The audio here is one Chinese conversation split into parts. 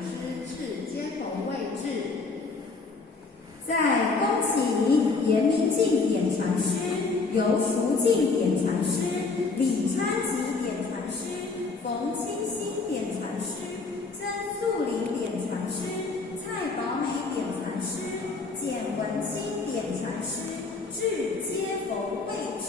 师至接头位置。在恭请严明敬典传师、尤淑静典传师、李川吉典传师、冯清新典传师、曾素玲典传师、蔡宝美典传师、简文清典传师至接头位置。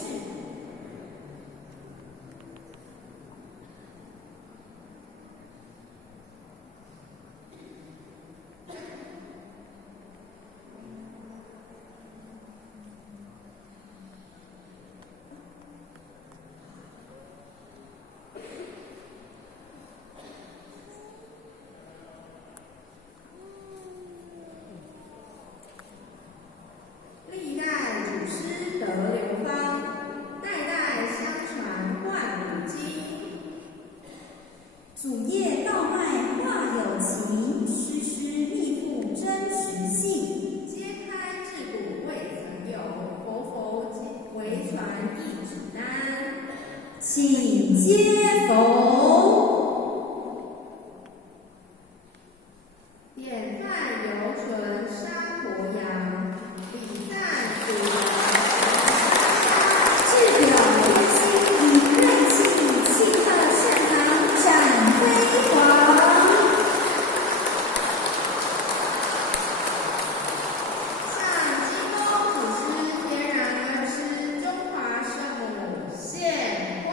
历代祖师德流芳，代代相传万古今。祖业道脉化有情，师师密付真实性。揭开制度未曾有，佛为传一指南。请接佛。典范犹存沙婆扬，礼赞祖制表贴心以锐气，庆贺圣堂展辉煌。向基公祖师天然恩师中华圣母献花。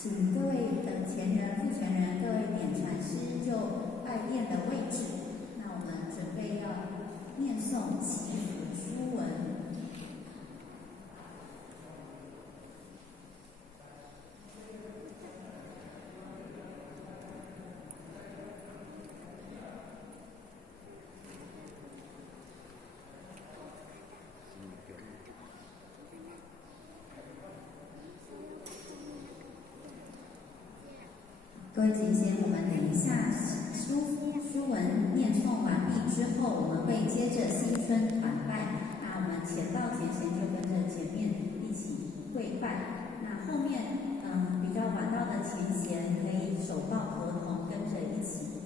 请各位的前人、副前人、各位点传师就拜殿的位置。那我们准备要念诵祈福书文。各位姐姐，我们等一下书文念诵完毕之后，我们会接着新春团拜。那我们前到前贤就跟着前面一起跪拜。那后面比较晚到的前贤可以手抱合同，跟着一起。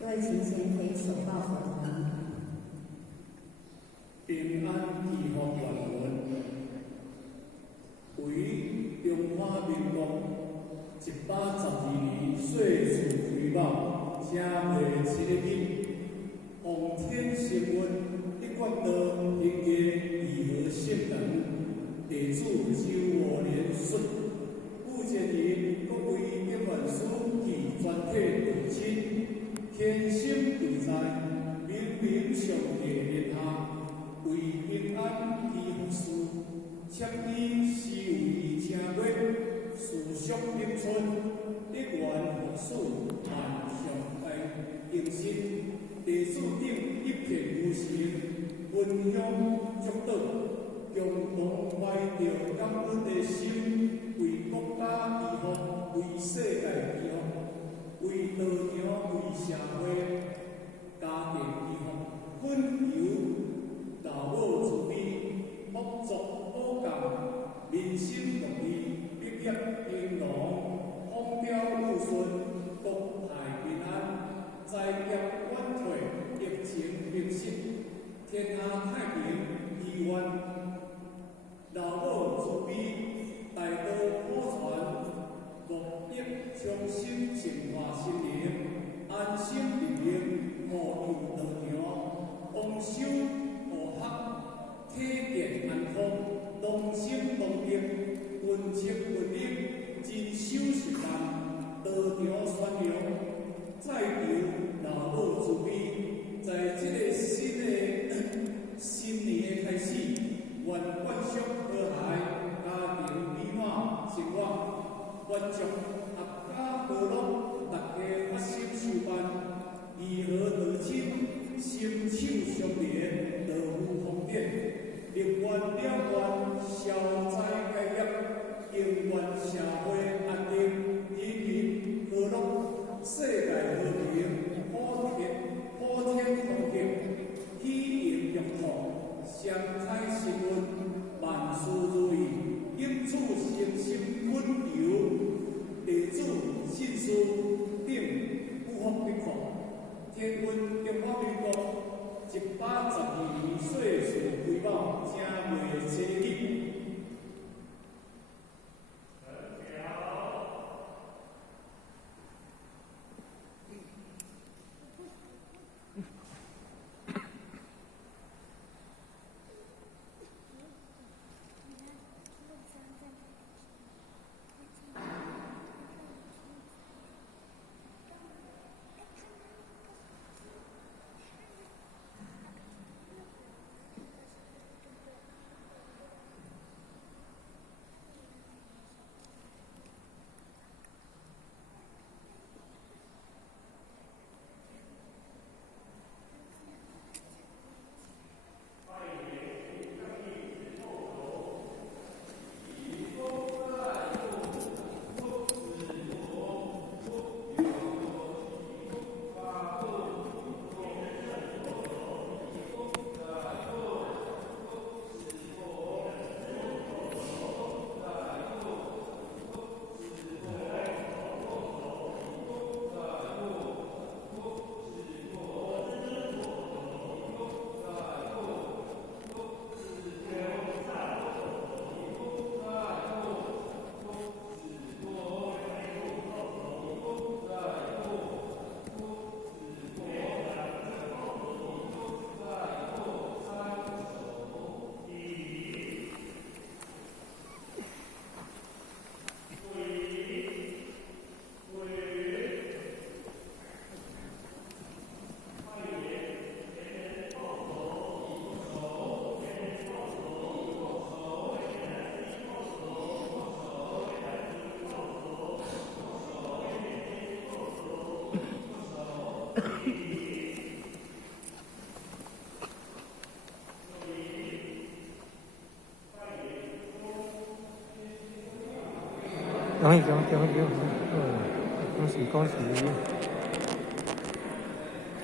各位前贤可以手抱合同。平安祈福愿文，为中华民国112年岁次癸卯正月7日，奉天承运，一贯道迎接义和圣人，地主95年顺，复建于各位点传师及全体道亲，天心对在，冥冥上帝联下。为平安祈福事，切记思维正月，思想立春，一元福事，万上大应心。地主顶一片有情，分享祝祷，共同怀着感恩的心，为国家祈福，为世界祈福，为道场，为社会、家庭祈福，分由。老母慈悲，福祝保降，民心同意，毕业兴隆，风调雨顺，国泰民安，灾劫远退，疫情平息，天下太平，祈愿老母慈悲，大道普传，福业昌新，净化心灵，安心立命，护佑道场，丰收。体健安康，龙心龙力，运气运力，真守实干，道场宣扬，再求老母慈悲，在这个新年的开始，愿万祥和谐，家庭美满生活，愿祝阖家和乐，大家发心修办，义和道亲，心手相连，道路方便。立愿了愿，消灾解业，永愿社会安定，人民和乐，世界和平，普天同庆，喜迎玉兔，相财兴运，万事如意，应处诚心温柔，地主信书顶不福必福，天运中华民国。112年岁次癸卯正月7日。恭喜恭喜！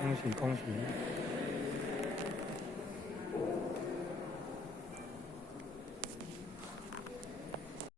恭喜恭喜！